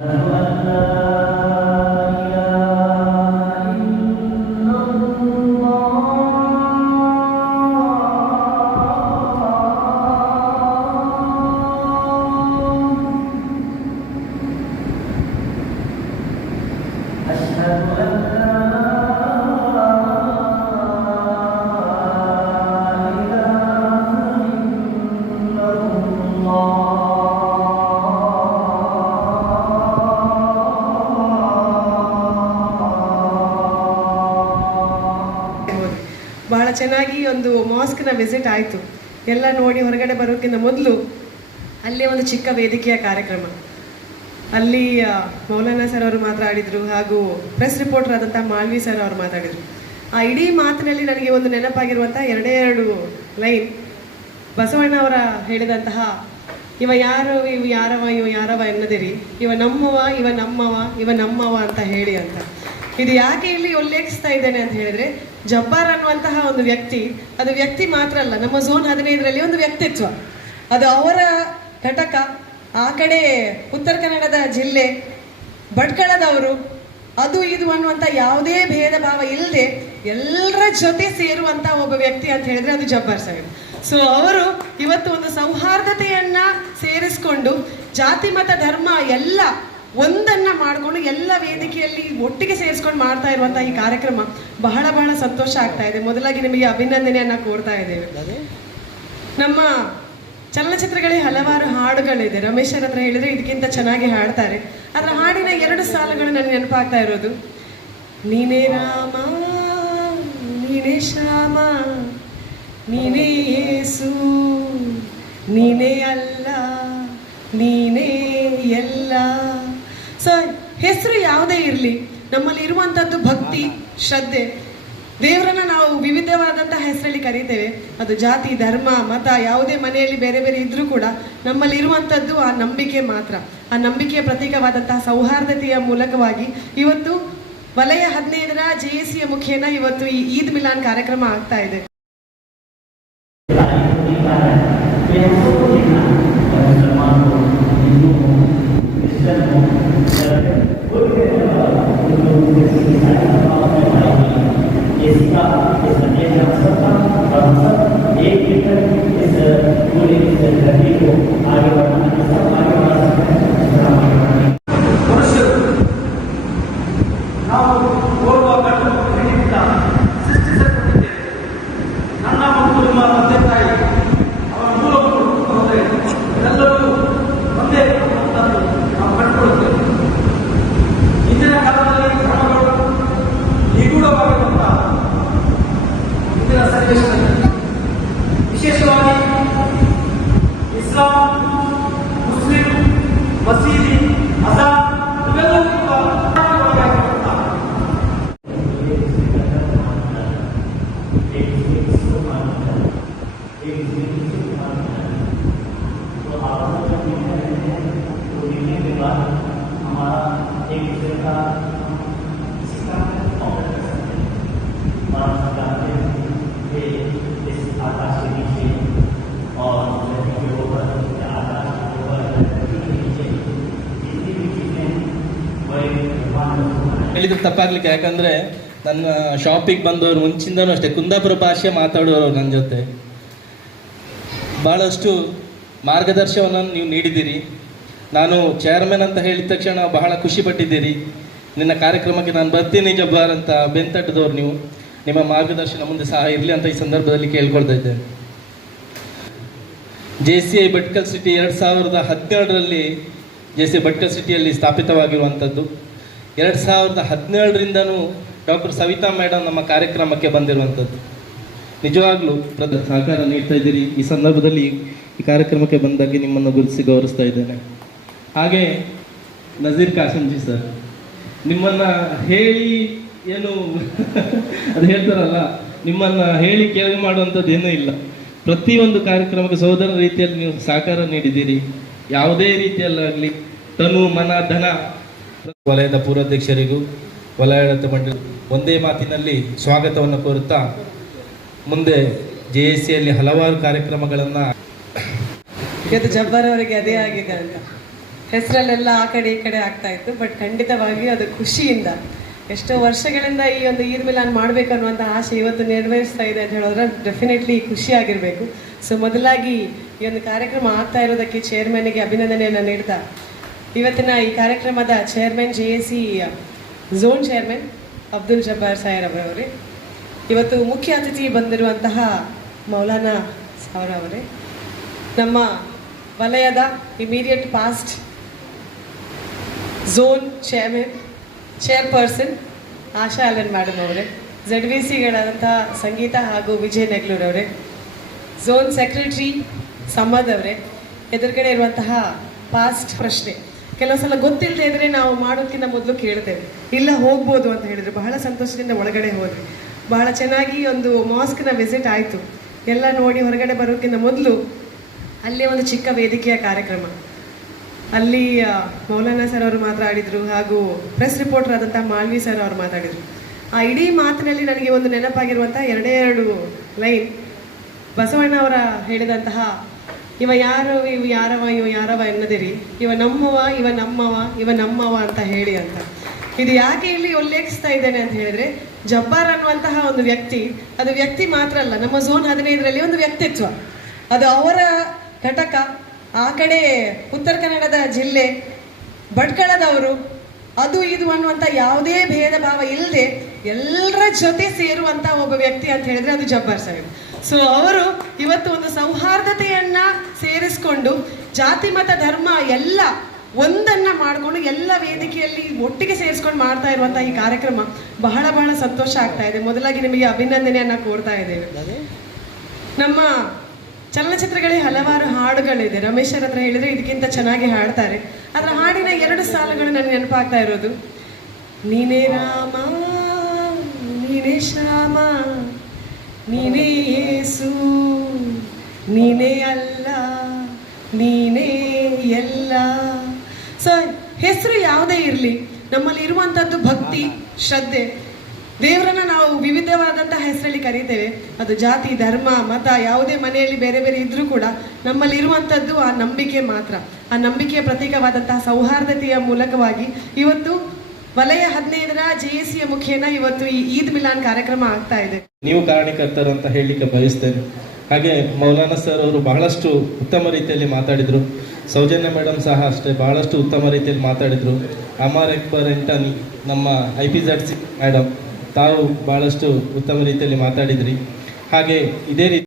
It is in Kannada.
ಬಹಳ ಚೆನ್ನಾಗಿ ಒಂದು ಮಾಸ್ಕ್ನ ವಿಸಿಟ್ ಆಯಿತು. ಎಲ್ಲ ನೋಡಿ ಹೊರಗಡೆ ಬರೋಕ್ಕಿಂತ ಮೊದಲು ಅಲ್ಲೇ ಒಂದು ಚಿಕ್ಕ ವೇದಿಕೆಯ ಕಾರ್ಯಕ್ರಮ, ಅಲ್ಲಿ ಮೌಲಾನಾ ಸರ್ ಅವರು ಮಾತಾಡಿದರು, ಹಾಗೂ ಪ್ರೆಸ್ ರಿಪೋರ್ಟರ್ ಆದಂಥ ಮಾಳ್ವಿ ಸರ್ ಅವರು ಮಾತಾಡಿದರು. ಆ ಇಡೀ ಮಾತಿನಲ್ಲಿ ನನಗೆ ಒಂದು ನೆನಪಾಗಿರುವಂಥ ಎರಡು ಲೈನ್, ಬಸವಣ್ಣ ಅವರ ಹೇಳಿದಂತಹ ಇವ ಯಾರು ಇವ ಯಾರವ ಎನ್ನದಿರಿ, ಇವ ನಮ್ಮವ ಇವ ನಮ್ಮವ ಇವ ನಮ್ಮವ ಅಂತ ಹೇಳಿ ಅಂತ. ಇದು ಯಾಕೆ ಇಲ್ಲಿ ಉಲ್ಲೇಖಿಸ್ತಾ ಇದ್ದೇನೆ ಅಂತ ಹೇಳಿದ್ರೆ, ಜಬ್ಬಾರ್ ಅನ್ನುವಂತಹ ಒಂದು ವ್ಯಕ್ತಿ, ಅದು ವ್ಯಕ್ತಿ ಮಾತ್ರ ಅಲ್ಲ, ನಮ್ಮ ಝೋನ್ 15ರಲ್ಲಿ ಒಂದು ವ್ಯಕ್ತಿತ್ವ. ಅದು ಅವರ ಘಟಕ, ಆ ಕಡೆ ಉತ್ತರ ಕನ್ನಡದ ಜಿಲ್ಲೆ ಭಟ್ಕಳದವರು, ಅದು ಇದು ಅನ್ನುವಂಥ ಯಾವುದೇ ಭೇದ ಭಾವ ಇಲ್ಲದೆ ಎಲ್ಲರ ಜೊತೆ ಸೇರುವಂಥ ಒಬ್ಬ ವ್ಯಕ್ತಿ ಅಂತ ಹೇಳಿದ್ರೆ ಅದು ಜಬ್ಬಾರ್ ಸಾಹೇಬ್. ಸೊ ಅವರು ಇವತ್ತು ಒಂದು ಸೌಹಾರ್ದತೆಯನ್ನ ಸೇರಿಸ್ಕೊಂಡು ಜಾತಿ ಮತ ಧರ್ಮ ಎಲ್ಲ ಒಂದನ್ನ ಮಾಡಿಕೊಂಡು ಎಲ್ಲ ವೇದಿಕೆಯಲ್ಲಿ ಒಟ್ಟಿಗೆ ಸೇರಿಸ್ಕೊಂಡು ಮಾಡ್ತಾ ಇರುವಂತಹ ಈ ಕಾರ್ಯಕ್ರಮ ಬಹಳ ಬಹಳ ಸಂತೋಷ ಆಗ್ತಾ ಇದೆ. ಮೊದಲಾಗಿ ನಿಮಗೆ ಅಭಿನಂದನೆಯನ್ನ ಕೋರ್ತಾ ಇದ್ದೇವೆ. ನಮ್ಮ ಚಲನಚಿತ್ರಗಳಿಗೆ ಹಲವಾರು ಹಾಡುಗಳಿದೆ. ರಮೇಶರ್ ಹತ್ರ ಹೇಳಿದ್ರೆ ಇದಕ್ಕಿಂತ ಚೆನ್ನಾಗಿ ಹಾಡ್ತಾರೆ. ಅದರ ಹಾಡಿನ 2 ಸಾಲುಗಳು ನನಗೆ ನೆನಪಾಗ್ತಾ ಇರೋದು, ನೀನೇ ರಾಮ ನೀನೇ ಶ್ಯಾಮ ನೀನೇ ಯೇಸು ನೀನೇ ಅಲ್ಲ ನೀನೇ ಎಲ್ಲ. ಸೊ ಹೆಸರು ಯಾವುದೇ ಇರಲಿ, ನಮ್ಮಲ್ಲಿ ಇರುವಂಥದ್ದು ಭಕ್ತಿ ಶ್ರದ್ಧೆ. ದೇವರನ್ನ ನಾವು ವಿವಿಧವಾದಂಥ ಹೆಸರಲ್ಲಿ ಕರೀತೇವೆ. ಅದು ಜಾತಿ ಧರ್ಮ ಮತ ಯಾವುದೇ ಮನೆಯಲ್ಲಿ ಬೇರೆ ಬೇರೆ ಇದ್ರೂ ಕೂಡ ನಮ್ಮಲ್ಲಿ ಇರುವಂಥದ್ದು ಆ ನಂಬಿಕೆ ಮಾತ್ರ. ಆ ನಂಬಿಕೆಯ ಪ್ರತೀಕವಾದಂತಹ ಸೌಹಾರ್ದತೆಯ ಮೂಲಕವಾಗಿ ಇವತ್ತು ವಲಯ 15ರ JACಯ ಮುಖೇನ ಇವತ್ತು ಈ ಈದ್ ಮಿಲಾನ್ ಕಾರ್ಯಕ್ರಮ ಆಗ್ತಾ ಇದೆ. ವಿಶೇಷವಾಗಿ ಇಸ್ಲಾಂ, ಮುಸ್ಲಿಂ, ಮಸೀದಿ, ಅಜಾನ್ ಇವೆಲ್ಲವೂ ಹೇಳಿದ್ರೆ ತಪ್ಪಾಗ್ಲಿಕ್ಕೆ, ಯಾಕಂದರೆ ನನ್ನ ಶಾಪಿಗೆ ಬಂದವರು ಮುಂಚಿಂದನೂ ಅಷ್ಟೇ ಕುಂದಾಪುರ ಭಾಷೆ ಮಾತಾಡುವವರು ನನ್ನ ಜೊತೆ. ಭಾಳಷ್ಟು ಮಾರ್ಗದರ್ಶನವನ್ನು ನೀವು ನೀಡಿದ್ದೀರಿ. ನಾನು ಚೇರ್ಮನ್ ಅಂತ ಹೇಳಿದ ತಕ್ಷಣ ಬಹಳ ಖುಷಿ ಪಟ್ಟಿದ್ದೀರಿ. ನಿನ್ನ ಕಾರ್ಯಕ್ರಮಕ್ಕೆ ನಾನು ಬರ್ತೀನಿ ಜಬ್ಬಾರ್ ಅಂತ ಬೆಂತಟ್ಟದವ್ರು ನೀವು. ನಿಮ್ಮ ಮಾರ್ಗದರ್ಶನ ಮುಂದೆ ಸಹ ಇರಲಿ ಅಂತ ಈ ಸಂದರ್ಭದಲ್ಲಿ ಕೇಳ್ಕೊಳ್ತಾ ಇದ್ದೇನೆ. JCI ಭಟ್ಕಲ್ ಸಿಟಿ 2017ರಲ್ಲಿ JCI ಭಟ್ಕಲ್ ಸಿಟಿಯಲ್ಲಿ ಸ್ಥಾಪಿತವಾಗಿರುವಂಥದ್ದು. 2017ರಿಂದನೂ ಡಾಕ್ಟರ್ ಸವಿತಾ ಮೇಡಮ್ ನಮ್ಮ ಕಾರ್ಯಕ್ರಮಕ್ಕೆ ಬಂದಿರುವಂಥದ್ದು. ನಿಜವಾಗ್ಲೂ ಸಹಕಾರ ನೀಡ್ತಾ ಇದ್ದೀರಿ. ಈ ಸಂದರ್ಭದಲ್ಲಿ ಈ ಕಾರ್ಯಕ್ರಮಕ್ಕೆ ಬಂದಾಗಿ ನಿಮ್ಮನ್ನು ಗುರುತಿಸಿ ಗೌರವಿಸ್ತಾ ಇದ್ದೇನೆ. ಹಾಗೆ ನಜೀರ್ ಕಾಸಂಜಿ ಸರ್, ನಿಮ್ಮನ್ನು ಹೇಳಿ ಏನು ಅದು ಹೇಳ್ತಾರಲ್ಲ, ನಿಮ್ಮನ್ನು ಹೇಳಿ ಕೇಳಿ ಮಾಡುವಂಥದ್ದು ಏನೂ ಇಲ್ಲ. ಪ್ರತಿಯೊಂದು ಕಾರ್ಯಕ್ರಮಕ್ಕೆ ಸೋದರ ರೀತಿಯಲ್ಲಿ ನೀವು ಸಹಕಾರ ನೀಡಿದ್ದೀರಿ. ಯಾವುದೇ ರೀತಿಯಲ್ಲಾಗಲಿ ತನು ಮನ ಧನ. ವಲಯದ ಪೂರ್ವಾಧ್ಯಕ್ಷರಿಗೂ ವಲಯಾಡಳಿತ ಮಂಡಳಿ ಒಂದೇ ಮಾತಿನಲ್ಲಿ ಸ್ವಾಗತವನ್ನು ಕೋರುತ್ತಾ, ಮುಂದೆ JACಯಲ್ಲಿ ಹಲವಾರು ಕಾರ್ಯಕ್ರಮಗಳನ್ನು ಇವತ್ತು ಜಬ್ಬಾರ್ ಅವರಿಗೆ ಅದೇ ಆಗಿದೆ ಅಂತ ಹೆಸರಲ್ಲೆಲ್ಲ ಆ ಕಡೆ ಈ ಕಡೆ ಆಗ್ತಾ ಇತ್ತು. ಬಟ್ ಖಂಡಿತವಾಗಿಯೂ ಅದು ಖುಷಿಯಿಂದ ಎಷ್ಟೋ ವರ್ಷಗಳಿಂದ ಈ ಒಂದು ಈದ್ ಮಿಲಾನ್ ಮಾಡಬೇಕು ಅನ್ನುವಂಥ ಆಸೆ ಇವತ್ತು ನೆರವೇರಿಸ್ತಾ ಇದೆ ಅಂತ ಹೇಳಿದ್ರೆ ಡೆಫಿನೆಟ್ಲಿ ಖುಷಿಯಾಗಿರಬೇಕು. ಸೊ ಮೊದಲಾಗಿ ಈ ಒಂದು ಕಾರ್ಯಕ್ರಮ ಆಗ್ತಾ ಇರೋದಕ್ಕೆ ಚೇರ್ಮನ್ಗೆ ಅಭಿನಂದನೆಯನ್ನು ನೀಡ್ತಾ, ಇವತ್ತಿನ ಈ ಕಾರ್ಯಕ್ರಮದ chairman JAC zone chairman Abdul Jabbar Sayar ಅವರವರೇ, ಇವತ್ತು ಮುಖ್ಯ ಅತಿಥಿ ಬಂದಿರುವಂತಹ ಮೌಲಾನಾ ಸಾವರ್ ಅವರೇ, ನಮ್ಮ ವಲಯದ immediate past zone chairperson Asha Alan madam ಅವರೇ, ZVCಗಳಾದಂಥ ಸಂಗೀತ ಹಾಗೂ ವಿಜಯ್ ನೆಗ್ಲೂರ್ ಅವರೇ, ಝೋನ್ ಸೆಕ್ರೆಟರಿ ಸಮದ್ ಅವರೇ, ಎದುರುಗಡೆ ಇರುವಂತಹ ಪಾಸ್ಟ್ ಪ್ರಶ್ನೆ ಕೆಲವು ಸಲ ಗೊತ್ತಿಲ್ಲದೆ ಇದ್ರೆ ನಾವು ಮಾಡೋದಕ್ಕಿಂತ ಮೊದಲು ಕೇಳ್ತೇವೆ, ಇಲ್ಲ ಹೋಗ್ಬೋದು ಅಂತ ಹೇಳಿದ್ರು. ಬಹಳ ಸಂತೋಷದಿಂದ ಒಳಗಡೆ ಹೋದ್ರಿ. ಬಹಳ ಚೆನ್ನಾಗಿ ಒಂದು ಮಾಸ್ಕ್ನ ವಿಸಿಟ್ ಆಯಿತು. ಎಲ್ಲ ನೋಡಿ ಹೊರಗಡೆ ಬರೋಕ್ಕಿಂತ ಮೊದಲು ಅಲ್ಲೇ ಒಂದು ಚಿಕ್ಕ ವೇದಿಕೆಯ ಕಾರ್ಯಕ್ರಮ, ಅಲ್ಲಿ ಮೌಲಾನಾ ಸರ್ ಅವರು ಮಾತಾಡಿದರು ಹಾಗೂ ಪ್ರೆಸ್ ರಿಪೋರ್ಟರ್ ಆದಂಥ ಮಾಳ್ವಿ ಸರ್ ಅವರು ಮಾತಾಡಿದರು. ಆ ಇಡೀ ಮಾತಿನಲ್ಲಿ ನನಗೆ ಒಂದು ನೆನಪಾಗಿರುವಂಥ ಎರಡು ಲೈನ್, ಬಸವಣ್ಣ ಅವರ ಹೇಳಿದಂತಹ ಇವ ಯಾರು ಇವ ಯಾರವ ಇವ ಯಾರವ ಎನ್ನದಿರಿ, ಇವ ನಮ್ಮವ ಇವ ನಮ್ಮವ ಇವ ನಮ್ಮವ ಅಂತ ಹೇಳಿ ಅಂತ. ಇದು ಯಾಕೆ ಇಲ್ಲಿ ಉಲ್ಲೇಖಿಸ್ತಾ ಇದ್ದೇನೆ ಅಂತ ಹೇಳಿದ್ರೆ, ಜಬ್ಬಾರ್ ಅನ್ನುವಂತಹ ಒಂದು ವ್ಯಕ್ತಿ, ಅದು ವ್ಯಕ್ತಿ ಮಾತ್ರ ಅಲ್ಲ, ನಮ್ಮ ಝೋನ್ 15ರಲ್ಲಿ ಒಂದು ವ್ಯಕ್ತಿತ್ವ. ಅದು ಅವರ ಘಟಕ, ಆ ಕಡೆ ಉತ್ತರ ಕನ್ನಡದ ಜಿಲ್ಲೆ ಭಟ್ಕಳದವರು, ಅದು ಇದು ಅನ್ನುವಂಥ ಯಾವುದೇ ಭೇದ ಭಾವ ಇಲ್ಲದೆ ಎಲ್ಲರ ಜೊತೆ ಸೇರುವಂಥ ಒಬ್ಬ ವ್ಯಕ್ತಿ ಅಂತ ಹೇಳಿದ್ರೆ ಅದು ಜಬ್ಬಾರ್ ಸಾಹೇಬ್. ಸೊ ಅವರು ಇವತ್ತು ಒಂದು ಸೌಹಾರ್ದತೆಯನ್ನ ಸೇರಿಸ್ಕೊಂಡು ಜಾತಿ ಮತ ಧರ್ಮ ಎಲ್ಲ ಒಂದನ್ನ ಮಾಡಿಕೊಂಡು ಎಲ್ಲ ವೇದಿಕೆಯಲ್ಲಿ ಒಟ್ಟಿಗೆ ಸೇರಿಸ್ಕೊಂಡು ಮಾಡ್ತಾ ಇರುವಂಥ ಈ ಕಾರ್ಯಕ್ರಮ ಬಹಳ ಬಹಳ ಸಂತೋಷ ಆಗ್ತಾ ಇದೆ. ಮೊದಲಾಗಿ ನಿಮಗೆ ಅಭಿನಂದನೆಯನ್ನ ಕೋರ್ತಾ ಇದ್ದೇವೆ. ನಮ್ಮ ಚಲನಚಿತ್ರಗಳೇ ಹಲವಾರು ಹಾಡುಗಳಿದೆ. ರಮೇಶರ್ ಹತ್ರ ಹೇಳಿದ್ರೆ ಇದಕ್ಕಿಂತ ಚೆನ್ನಾಗಿ ಹಾಡ್ತಾರೆ. ಅದರ ಹಾಡಿನ 2 ಸಾಲುಗಳು ನನಗೆ ನೆನಪಾಗ್ತಾ ಇರೋದು, ನೀನೇ ರಾಮ ನೀನೇ ಶ್ಯಾಮ ನೀನೇ ಯೇಸು ನೀನೇ ಅಲ್ಲ ನೀನೇ ಎಲ್ಲ. ಸೊ ಹೆಸರು ಯಾವುದೇ ಇರಲಿ, ನಮ್ಮಲ್ಲಿ ಇರುವಂಥದ್ದು ಭಕ್ತಿ ಶ್ರದ್ಧೆ. ದೇವರನ್ನ ನಾವು ವಿವಿಧವಾದಂಥ ಹೆಸರಲ್ಲಿ ಕರೀತೇವೆ. ಅದು ಜಾತಿ ಧರ್ಮ ಮತ ಯಾವುದೇ ಮನೆಯಲ್ಲಿ ಬೇರೆ ಬೇರೆ ಇದ್ರೂ ಕೂಡ ನಮ್ಮಲ್ಲಿ ಇರುವಂಥದ್ದು ಆ ನಂಬಿಕೆ ಮಾತ್ರ. ಆ ನಂಬಿಕೆಯ ಪ್ರತೀಕವಾದಂತಹ ಸೌಹಾರ್ದತೆಯ ಮೂಲಕವಾಗಿ ಇವತ್ತು ವಲಯ 15ರ JACಯ ಮುಖೇನ ಇವತ್ತು ಈ ಈದ್ ಮಿಲಾನ್ ಕಾರ್ಯಕ್ರಮ ಆಗ್ತಾ ಇದೆ. ನೀವು ಕಾರಣಕರ್ತರು ಅಂತ ಹೇಳಲಿಕ್ಕೆ ಬಯಸ್ತೇನೆ. ಹಾಗೆ ಮೌಲಾನಾ ಸರ್ ಅವರು ಬಹಳಷ್ಟು ಉತ್ತಮ ರೀತಿಯಲ್ಲಿ ಮಾತಾಡಿದರು. ಸೌಜನ್ಯ ಮೇಡಮ್ ಸಹ ಅಷ್ಟೇ ಬಹಳಷ್ಟು ಉತ್ತಮ ರೀತಿಯಲ್ಲಿ ಮಾತಾಡಿದರು. ಅಮರ್ ಅಕ್ಬರ್ ಎಂಟನಿ ನಮ್ಮ IPZC ಮೇಡಮ್, ತಾವು ಬಹಳಷ್ಟು ಉತ್ತಮ ರೀತಿಯಲ್ಲಿ ಮಾತಾಡಿದ್ರಿ. ಹಾಗೆ ಇದೇ ರೀತಿ